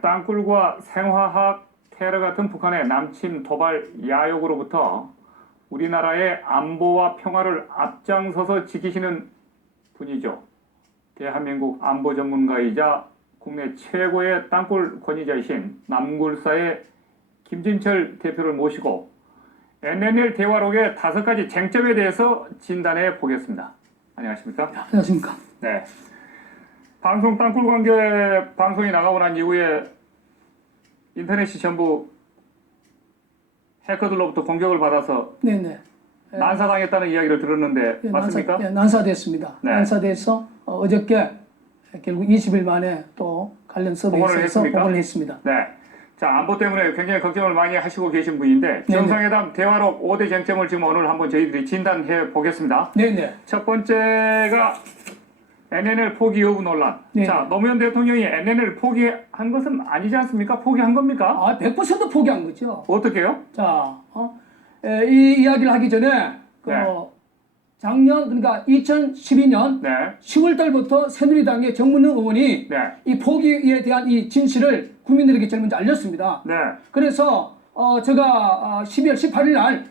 땅굴과 생화학 테러 같은 북한의 남침 도발 야욕으로부터 우리나라의 안보와 평화를 앞장서서 지키시는 분이죠. 대한민국 안보 전문가이자 국내 최고의 땅굴 권위자이신 남굴사의 김진철 대표를 모시고 NNL 대화록의 5가지 쟁점에 대해서 진단해 보겠습니다. 안녕하십니까? 안녕하십니까? 네. 방송 땅굴 관계 방송이 나가고 난 이후에 인터넷이 전부 해커들로부터 공격을 받아서 네네. 난사당했다는 이야기를 들었는데 맞습니까? 난사됐습니다. 네. 난사돼서 어저께 결국 20일 만에 또 관련 서버에서 복원을 했습니다. 네. 자, 안보 때문에 굉장히 걱정을 많이 하시고 계신 분인데 정상회담 대화록 5대 쟁점을 지금 오늘 한번 저희들이 진단해 보겠습니다. 네네. 첫 번째가 NNL 포기 여부 논란. 네. 자, 노무현 대통령이 NNL 포기한 것은 아니지 않습니까? 포기한 겁니까? 100% 포기한 거죠. 어떻게요? 자, 이 이야기를 하기 전에 네. 작년 그러니까 2012년 네. 10월 달부터 새누리당의 정문영 의원이 네. 이 포기에 대한 이 진실을 국민들에게 제일 먼저 알렸습니다. 네. 그래서 제가 12월 18일 날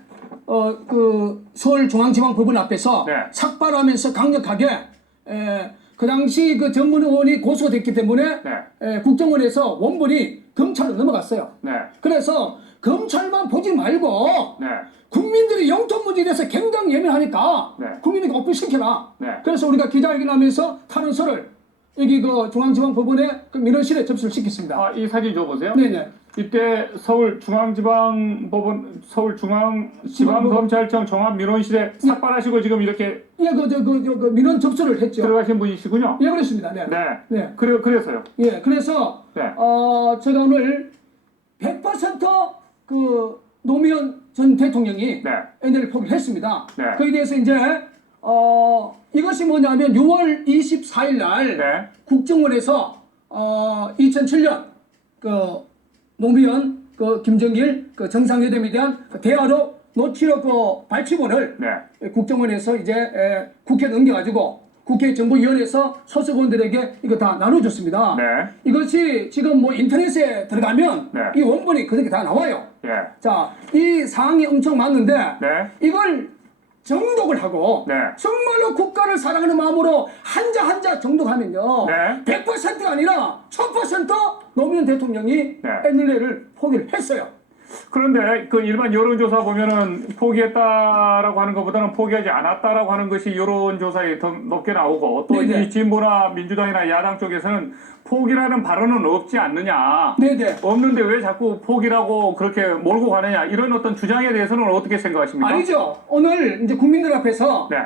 서울중앙지방법원 앞에서 네. 삭발하면서 강력하게 그 당시 그 전문 의원이 고소됐기 때문에 네. 국정원에서 원본이 검찰로 넘어갔어요. 네. 그래서 검찰만 보지 말고 네. 국민들이 영통 문제에 대해서 굉장히 예민하니까 네. 국민에게 오픈시켜라. 네. 그래서 우리가 기자회견하면서 탄원서를 여기 그 중앙지방법원에 그 민원실에 접수를 시켰습니다. 이 사진 줘보세요. 네네. 이때 서울중앙지방법원, 서울중앙지방검찰청 종합민원실에 삭발하시고 지금 이렇게 예, 그 민원 접수를 했죠. 들어가신 분이시군요. 예, 그렇습니다. 네. 네. 네. 그래서요. 예, 그래서 네. 제가 오늘 100% 노무현 전 대통령이 네. NLL 포기를 했습니다. 네. 거기에 대해서 이제 이것이 뭐냐면 6월 24일 날 네. 국정원에서 2007년 노무현 김정일 정상회담에 대한 대화로 노치록 발표문을 네. 국정원에서 이제 국회에 넘겨가지고 국회 정보위원회에서 소속 의원들에게 이거 다 나눠줬습니다. 네. 이것이 지금 뭐 인터넷에 들어가면 네. 이 원본이 그렇게 다 나와요. 예. 자, 이 사항이 엄청 많은데 네. 이걸 정독을 하고 네. 정말로 국가를 사랑하는 마음으로 한자 정독하면요. 네. 100%가 아니라 1000% 노무현 대통령이 네. NLL을 포기를 했어요. 그런데 그 일반 여론조사 보면은 포기했다라고 하는 것보다는 포기하지 않았다라고 하는 것이 여론조사에 더 높게 나오고 또 네네. 이 진보나 민주당이나 야당 쪽에서는 포기라는 발언은 없지 않느냐. 네네. 없는데 왜 자꾸 포기라고 그렇게 몰고 가느냐. 이런 어떤 주장에 대해서는 어떻게 생각하십니까? 아니죠. 오늘 이제 국민들 앞에서 네.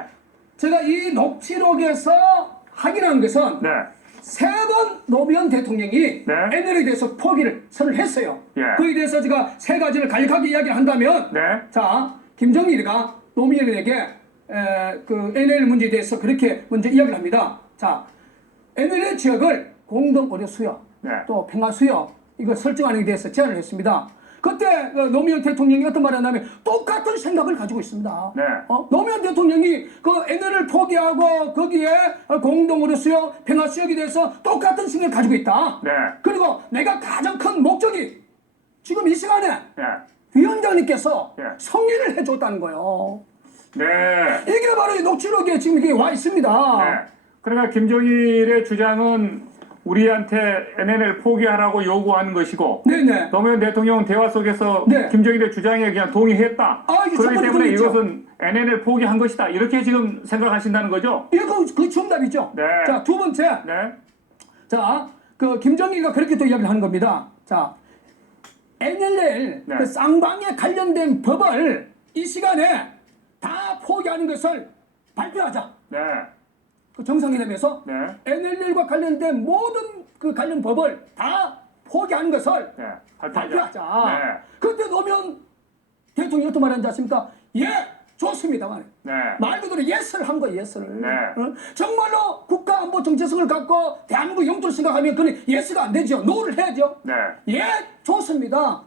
제가 이 녹취록에서 확인한 것은 네. 3번 노무현 대통령이 네. NLL에 대해서 포기를 선언했어요. 예. 거기에 대해서 제가 3가지를 간략하게 이야기한다면 네. 자, 김정일이가 노무현에게 그 NLL 문제에 대해서 그렇게 먼저 이야기를 합니다. 자, NLL 지역을 공동 의료 수요, 네. 또 평화 수요 이거 설정하는 데 대해서 제안을 했습니다. 그때 노무현 대통령이 어떤 말을 했냐면 똑같은 생각을 가지고 있습니다. 네. 노무현 대통령이 그 NLL을 포기하고 거기에 공동 의료 수요, 평화 수요에 대해서 똑같은 생각을 가지고 있다. 네. 그리고 내가 가장 큰 목적이 지금 이 시간에 네. 위원장님께서 예. 성의를 해줬다는 거예요. 네. 이게 바로 이 녹취록에 지금 이게 와 있습니다. 네. 그러니까 김정일의 주장은 우리한테 NNL 포기하라고 요구하는 것이고 네네. 노무현 대통령은 대화 속에서 네. 김정일의 주장에 그냥 동의했다. 이게 그렇기 첫 번째 때문에 있죠. 이것은 NNL 포기한 것이다. 이렇게 지금 생각하신다는 거죠? 이거 그 정답이죠. 네. 자, 두 번째. 네. 자, 그 김정일이가 그렇게 또 이야기를 하는 겁니다. 자, NLL 네. 그 쌍방에 관련된 법을 이 시간에 다 포기하는 것을 발표하자. 네. 그 정상회담에서 네. NLL과 관련된 모든 그 관련 법을 다 포기하는 것을 네. 발표하자. 네. 그때 노무현 대통령이 어떤 말인지 아십니까? 예, 좋습니다만. 네. 말 그대로 예스를 한 거예요, 예스를. 네. 정말로 국가안보 정체성을 갖고 대한민국 영토를 생각하면 그건 예스가 안 되죠. 노를 해야죠. 네. 예, 좋습니다.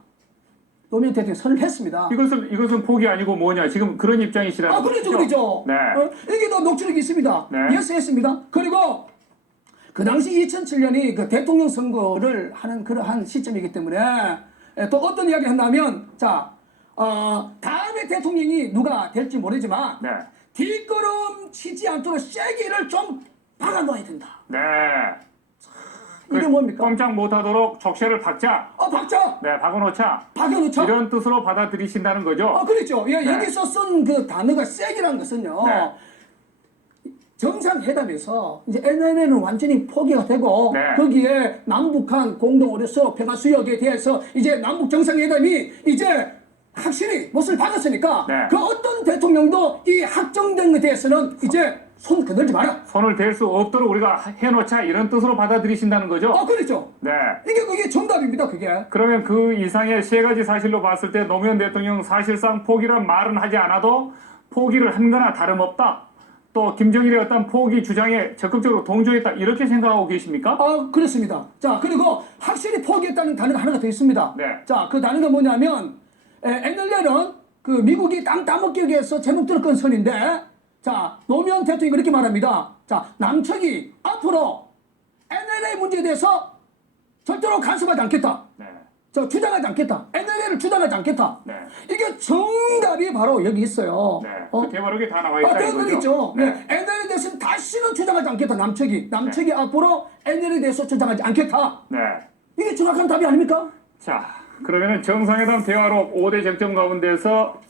노무현 대통령이 선을 했습니다. 이것은 포기 아니고 뭐냐. 지금 그런 입장이시라는 그렇죠, 거죠? 그렇죠. 네. 이게 또 녹취록이 있습니다. 네. 예스 했습니다. 그리고 그 당시 2007년이 그 대통령 선거를 하는 그러한 시점이기 때문에 또 어떤 이야기를 한다면 자 다음에 대통령이 누가 될지 모르지만 네. 뒷걸음치지 않도록 쐐기를 좀 박아놓아야 된다. 네. 이게 뭡니까? 꼼짝 못하도록 적셔를 박자. 박자! 네, 박아놓자. 박아놓자. 이런 뜻으로 받아들이신다는 거죠. 그렇죠. 예, 네. 여기서 쓴 그 단어가 쐐기라는 것은요. 네. 정상회담에서 이제 NLL은 완전히 포기가 되고 네. 거기에 남북한 공동어뢰서 평화수역에 대해서 이제 남북 정상회담이 이제 확실히 못을 박았으니까 네. 그 어떤 대통령도 이 확정된 것에 대해서는 이제 손 거들지 마라. 손을 댈 수 없도록 우리가 해놓자 이런 뜻으로 받아들이신다는 거죠. 그렇죠. 네. 그게 정답입니다. 그게. 그러면 그 이상의 세 가지 사실로 봤을 때 노무현 대통령 사실상 포기란 말은 하지 않아도 포기를 한 거나 다름없다. 또 김정일의 어떤 포기 주장에 적극적으로 동조했다. 이렇게 생각하고 계십니까? 그렇습니다. 자, 그리고 확실히 포기했다는 단어가 하나가 더 있습니다. 네. 자, 그 단어가 뭐냐면 NLL은 그 미국이 땅 따먹기 위해서 제목대로 건 선인데 자, 노무현 대통령이 그렇게 말합니다. 자, 남측이 앞으로 NLL 문제에 대해서 절대로 간섭하지 않겠다. 네. 주장하지 않겠다. NLL을 주장하지 않겠다. 네. 이게 정답이 바로 여기 있어요. 네. 그 대바록에 다 나와 있다 그런 거 이거죠. 있죠. 네. NLL에 대해서는 다시는 주장하지 않겠다. 남측이 앞으로 NLL에 대해서 주장하지 않겠다. 네. 이게 정확한 답이 아닙니까? 자, 그러면은 정상회담 대화록 5대 쟁점 가운데서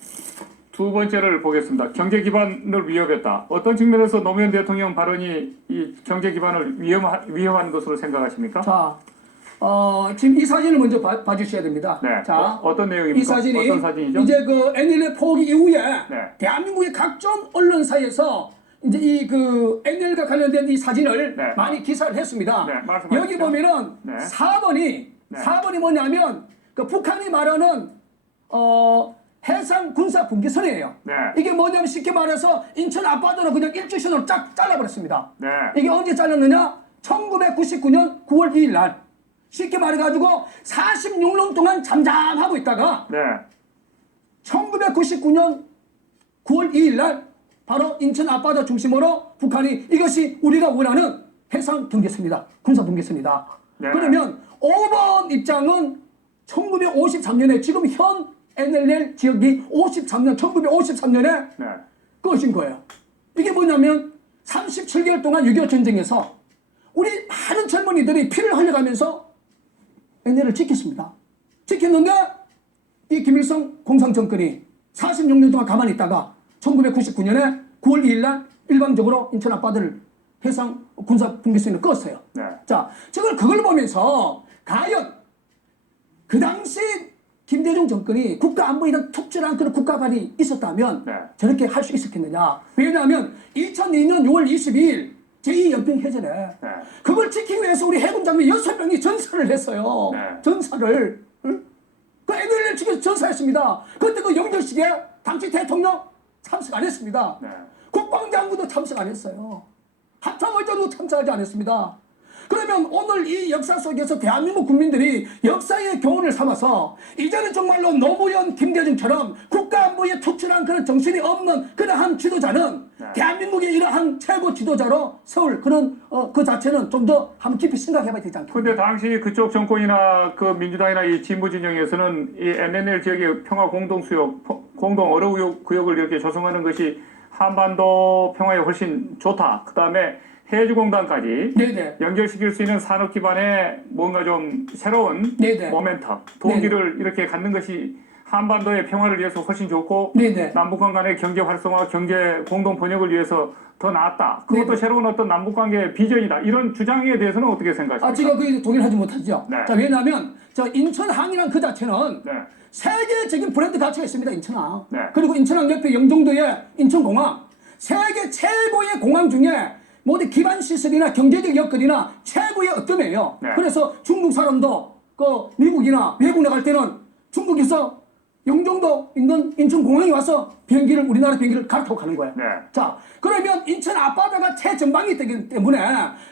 두 번째를 보겠습니다. 경제 기반을 위협했다. 어떤 측면에서 노무현 대통령 발언이 이 경제 기반을 위협한 것으로 생각하십니까? 자, 지금 이 사진을 먼저 봐주셔야 됩니다. 네. 자, 어떤 내용입니까? 이 사진이 어떤 사진이죠? 이제 그 NLL 포기 이후에 네. 대한민국의 각종 언론사에서 이제 이 그 NLL과 관련된 이 사진을 네. 많이 기사를 했습니다. 네, 말씀하십시오. 여기 보면은 네. 4번이 뭐냐면 그 북한이 말하는 해상 군사 분계선이에요. 네. 이게 뭐냐면 쉽게 말해서 인천 앞바다로 그냥 일주선으로 쫙 잘라버렸습니다. 네. 이게 언제 잘랐느냐? 1999년 9월 2일 날. 쉽게 말해가지고 46년 동안 잠잠하고 있다가 네. 1999년 9월 2일 날 바로 인천 앞바다 중심으로 북한이 이것이 우리가 원하는 해상 경계선이다. 군사 분계선이다. 네. 그러면 5번 입장은 1953년에 지금 현 NLL 지역이 1953년에 네. 꺼진 거예요. 이게 뭐냐면 37개월 동안 6.25 전쟁에서 우리 많은 젊은이들이 피를 흘려가면서 NLL을 지켰습니다. 지켰는데 이 김일성 공산정권이 46년 동안 가만히 있다가 1999년에 9월 2일 날 일방적으로 인천 앞바다를 해상 군사 분계선을 껐어요. 네. 자, 그걸 보면서 과연 그 당시 김대중 정권이 국가 안보에 대한 특별한 그런 국가관이 있었다면 네. 저렇게 할 수 있었겠느냐. 왜냐하면 2002년 6월 22일 제2연평해전에 네. 그걸 지키기 위해서 우리 해군 장병 6명이 전사를 했어요. 네. 전사를. 응? 그 NLL 지켜서 전사했습니다. 그때 그 영절식에 당시 대통령 참석 안 했습니다. 네. 국방장관도 참석 안 했어요. 합참의장도 참석하지 않았습니다. 그러면 오늘 이 역사 속에서 대한민국 국민들이 역사의 교훈을 삼아서 이제는 정말로 노무현, 김대중처럼 국가안보에 투철한 그런 정신이 없는 그러한 지도자는 네. 대한민국의 이러한 최고 지도자로 세울 그런 그 자체는 좀 더 한번 깊이 생각해봐야 되지 않겠습니까? 근데 당시 그쪽 정권이나 그 민주당이나 이 진보 진영에서는 이 NLL 지역의 평화 공동수역, 공동 어뢰구역을 이렇게 조성하는 것이 한반도 평화에 훨씬 좋다. 그 다음에 해주공단까지 네네. 연결시킬 수 있는 산업 기반의 뭔가 좀 새로운 네네. 모멘텀, 동기를 이렇게 갖는 것이 한반도의 평화를 위해서 훨씬 좋고 네네. 남북한 간의 경제 활성화, 경제 공동 번역을 위해서 더 낫다. 그것도 네네. 새로운 어떤 남북관계의 비전이다. 이런 주장에 대해서는 어떻게 생각하십니까? 제가 그 동의하지 못하죠. 네. 자, 왜냐하면 저 인천항이란 그 자체는 네. 세계적인 브랜드 가치가 있습니다. 인천항. 네. 그리고 인천항 옆에 영종도의 인천공항. 세계 최고의 공항 중에 모두 기반 시설이나 경제적 여건이나 최고의 어뜸이에요. 네. 그래서 중국 사람도 그 미국이나 외국 나갈 때는 중국에서 영종도 있는 인천공항에 와서 비행기를 우리나라 비행기를 갈아타고 가는 거예요. 네. 자, 그러면 인천 앞바다가 최전방이 되기 때문에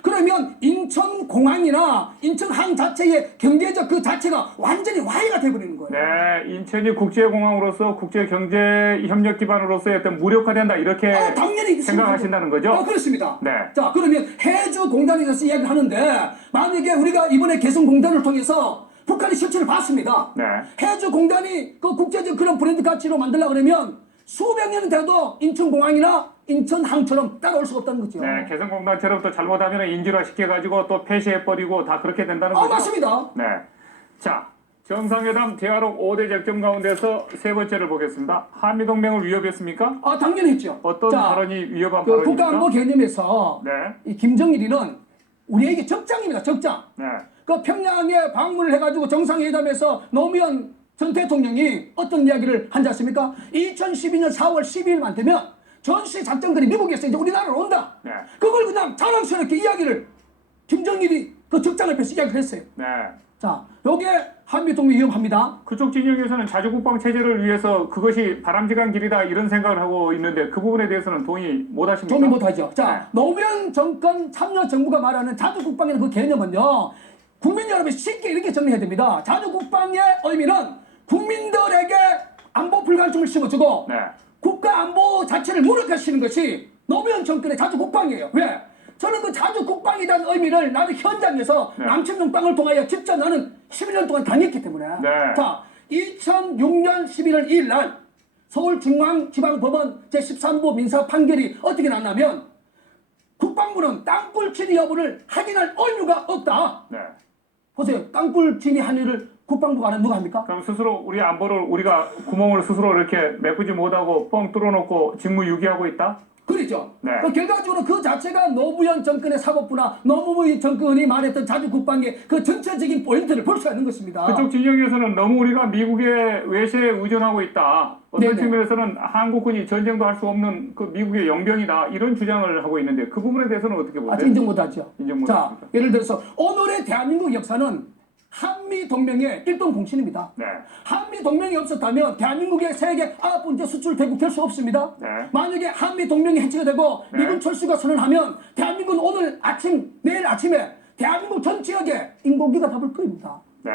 그러면 인천공항이나 인천항 자체의 경제적 그 자체가 완전히 와해가 돼버리는 거예요. 네, 인천이 국제공항으로서 국제경제협력 기반으로서의 어떤 무력화된다 이렇게 당연히 생각하신다는 거죠? 그렇습니다. 네. 자, 그러면 해주공단에 대해서 이야기를 하는데 만약에 우리가 이번에 개성공단을 통해서 북한의 실체를 봤습니다. 네. 해주공단이 그 국제적 그런 브랜드 가치로 만들려고 그러면 수백 년은 돼도 인천공항이나 인천항처럼 따라올 수가 없다는 거죠. 네, 개성공단처럼 또 잘못하면 인질화 시켜가지고 또 폐쇄해버리고 다 그렇게 된다는 거죠? 맞습니다. 네. 자, 정상회담 대화록 5대 쟁점 가운데서 세 번째를 보겠습니다. 한미동맹을 위협했습니까? 당연히 했죠. 어떤 발언이 위협한 그 발언입니까? 국가안보 개념에서 네. 이 김정일이는 우리에게 적장입니다. 적장. 네. 그 평양에 방문을 해가지고 정상회담에서 노무현 전 대통령이 어떤 이야기를 한지 아십니까? 2012년 4월 12일만 되면 전시 작전들이 미국에서 이제 우리나라로 온다. 네. 그걸 그냥 자랑스럽게 이야기를 김정일이 그 적장 앞에서 이야기를 했어요. 네. 자, 요게 한미동맹 위험합니다. 그쪽 진영에서는 자주국방 체제를 위해서 그것이 바람직한 길이다 이런 생각을 하고 있는데 그 부분에 대해서는 동의 못 하십니까? 동의 못하죠. 자, 네. 노무현 정권 참여 정부가 말하는 자주국방이라는 그 개념은요. 국민 여러분 쉽게 이렇게 정리해야 됩니다. 자주국방의 의미는 국민들에게 안보 불가능성을 심어주고 네. 국가 안보 자체를 무력화시키는 것이 노무현 정권의 자주국방이에요. 왜? 저는 그 자주국방이라는 의미를 나는 현장에서 네. 남천동 땅을 통하여 직접 나는 11년 동안 다녔기 때문에. 네. 자, 2006년 11월 2일 날 서울중앙지방법원 제13부 민사 판결이 어떻게 났냐면 국방부는 땅굴 진위 여부를 확인할 의무가 없다. 네. 보세요. 땅굴 진위 한의를 국방부가 안 하면 누가 합니까? 그럼 스스로 우리 안보를 우리가 구멍을 스스로 이렇게 메꾸지 못하고 뻥 뚫어놓고 직무유기하고 있다? 그렇죠. 네. 그 결과적으로 그 자체가 노무현 정권의 사법부나 노무현 정권이 말했던 자주국방의 그 전체적인 포인트를 볼 수가 있는 것입니다. 그쪽 진영에서는 너무 우리가 미국의 외세에 의존하고 있다. 어떤 네네. 측면에서는 한국군이 전쟁도 할 수 없는 그 미국의 영병이다. 이런 주장을 하고 있는데 그 부분에 대해서는 어떻게 보세요? 인정 못하죠. 인정 자, 못합니까? 예를 들어서 오늘의 대한민국 역사는 한미 동맹의 일동 공신입니다. 네. 한미 동맹이 없었다면 대한민국의 세계 9번째 수출 대국 될 수 없습니다. 네. 만약에 한미 동맹이 해체가 되고 네. 미군 철수가 선언하면 대한민국은 오늘 아침, 내일 아침에 대한민국 전 지역에 인공기가 답을 겁니다. 네.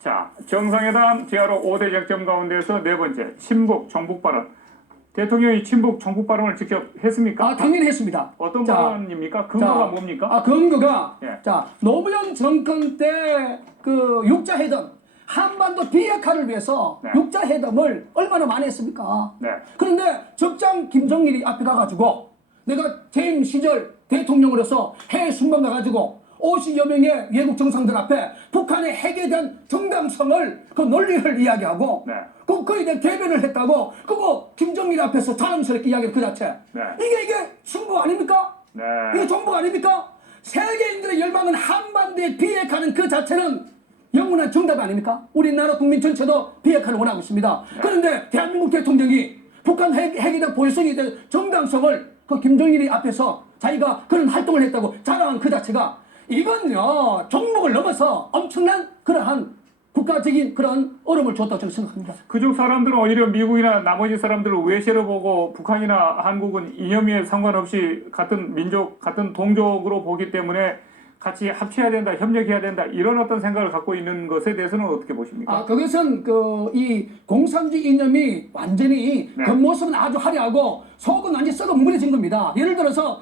자, 정상회담 대화록 5대 쟁점 가운데서 네 번째, 친북, 정북 발언. 대통령이 친북, 정북 발언을 직접 했습니까? 당연히 했습니다. 어떤 자, 발언입니까? 근거가 뭡니까? 근거가 예. 자, 노무현 정권 때 그 육자회담 한반도 비핵화를 위해서 네. 육자회담을 얼마나 많이 했습니까? 네. 그런데 적장 김정일이 앞에 가가지고 내가 재임 시절 대통령으로서 해외 순방 가가지고 50여 명의 외국 정상들 앞에 북한의 핵에 대한 정당성을 그 논리를 이야기하고 네. 그에 대한 대변을 했다고 그거 김정일 앞에서 자랑스럽게 이야기를 그 자체 네. 이게 승부 아닙니까? 네. 이게 정부 아닙니까? 세계인들의 열망은 한반도에 비핵화는 그 자체는 영원한 정답 아닙니까? 우리나라 국민 전체도 비핵화를 원하고 있습니다. 네. 그런데 대한민국 대통령이 북한 핵에 대한 보유성에 대한 정당성을 그 김정일이 앞에서 자기가 그런 활동을 했다고 자랑한 그 자체가 이건요 종목을 넘어서 엄청난 그러한 국가적인 그런 어려움을 줬다고 저는 생각합니다. 그쪽 사람들은 오히려 미국이나 나머지 사람들을 외세로 보고 북한이나 한국은 이념에 상관없이 같은 민족, 같은 동족으로 보기 때문에 같이 합쳐야 된다, 협력해야 된다 이런 어떤 생각을 갖고 있는 것에 대해서는 어떻게 보십니까? 그것은 이 공산주의 이념이 완전히 네. 겉모습은 아주 화려하고 속은 완전히 썩어 뭉그러진 겁니다. 예를 들어서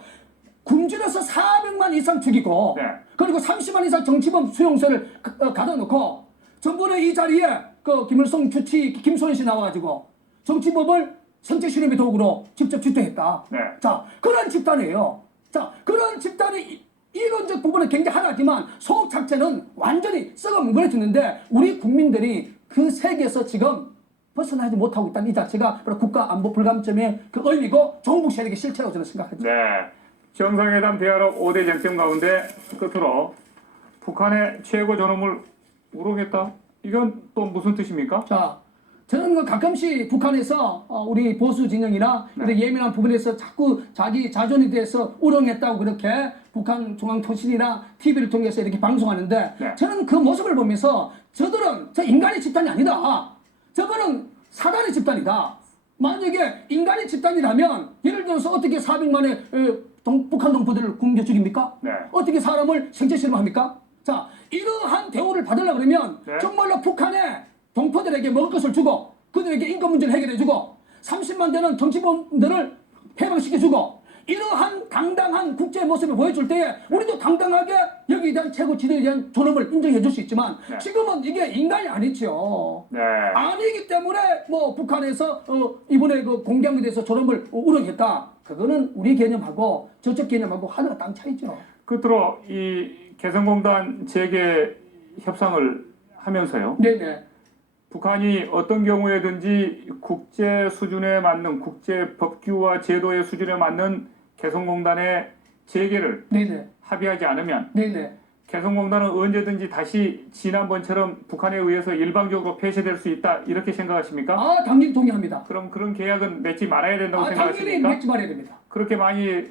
굶주려서 400만 이상 죽이고 네. 그리고 30만 이상 정치범 수용소를 가둬놓고 전번에 이 자리에 그 김일성 주치 김소연 씨 나와가지고 정치법을 선제 실험의 도구로 직접 집도했다. 네. 자, 그런 집단이에요. 자, 그런 집단이 이론적 부분은 굉장히 하나지만 속 자체는 완전히 썩어 뭉그러졌는데 우리 국민들이 그 세계에서 지금 벗어나지 못하고 있다는 이 자체가 바로 국가 안보 불감점의 그 의미고 정부 세력의 실체라고 저는 생각합니다. 네. 정상회담 대화록 5대 쟁점 가운데 끝으로 북한의 최고 존엄을 우롱했다? 이건 또 무슨 뜻입니까? 자, 저는 그 가끔씩 북한에서 우리 보수 진영이나 네. 이런 예민한 부분에서 자꾸 자기 자존에 대해서 우롱했다고 그렇게 북한 중앙통신이나 TV를 통해서 이렇게 방송하는데 네. 저는 그 모습을 보면서 저들은 저 인간의 집단이 아니다. 저거는 사단의 집단이다. 만약에 인간의 집단이라면 예를 들어서 어떻게 400만의 북한 동포들을 굶겨 죽입니까? 네. 어떻게 사람을 생체 실험합니까? 자, 이러한 대우를 받으려고 그러면 네. 정말로 북한의 동포들에게 먹을 것을 주고 그들에게 인권 문제를 해결해주고 30만 되는 정치범들을 해방시켜주고 이러한 당당한 국제의 모습을 보여줄 때에 우리도 당당하게 여기에 대한 최고 지도에 대한 존엄을 인정해 줄 수 있지만 네. 지금은 이게 인간이 아니죠. 네. 아니기 때문에 뭐 북한에서 이번에 그 공개함에 대해서 존엄을 우려했다. 그거는 우리 개념하고 저쪽 개념하고 하늘과 땅 차이죠. 끝으로 이 개성공단 재개 협상을 하면서요. 네네. 북한이 어떤 경우에든지 국제 수준에 맞는 국제 법규와 제도의 수준에 맞는 개성공단의 재개를 네네. 합의하지 않으면 네네. 개성공단은 언제든지 다시 지난번처럼 북한에 의해서 일방적으로 폐쇄될 수 있다 이렇게 생각하십니까? 아, 당연히 동의합니다. 그럼 그런 계약은 맺지 말아야 된다고 당연히 생각하십니까? 맺지 말아야 됩니다. 그렇게 많이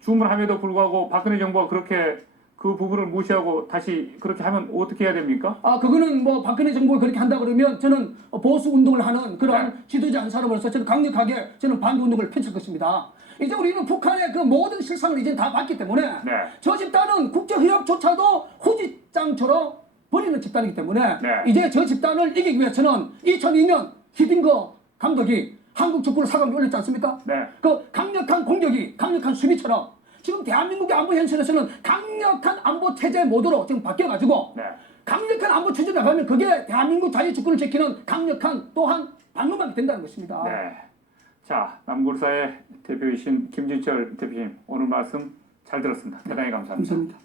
주문함에도 불구하고 박근혜 정부가 그렇게 그 부분을 무시하고 다시 그렇게 하면 어떻게 해야 됩니까? 아, 그거는 뭐 박근혜 정부가 그렇게 한다 그러면 저는 보수 운동을 하는 그러한 네. 지도자 한 사람으로서 저는 강력하게 저는 반대 운동을 펼칠 것입니다. 이제 우리는 북한의 그 모든 실상을 이제 다 봤기 때문에 네. 저 집단은 국제협약조차도 후지장처럼 버리는 집단이기 때문에 네. 이제 저 집단을 이기기 위해서는 2002년 히딩거 감독이 한국 족구를 4강에 올렸지 않습니까? 네. 그 강력한 공격이 강력한 수비처럼 지금 대한민국의 안보 현실에서는 강력한 안보 체제 모드로 지금 바뀌어가지고 네. 강력한 안보 체제 나가면 그게 대한민국 자유주권을 지키는 강력한 또한 방어막이 된다는 것입니다. 네. 자, 남굴사의 대표이신 김진철 대표님 오늘 말씀 잘 들었습니다. 대단히 감사합니다. 감사합니다.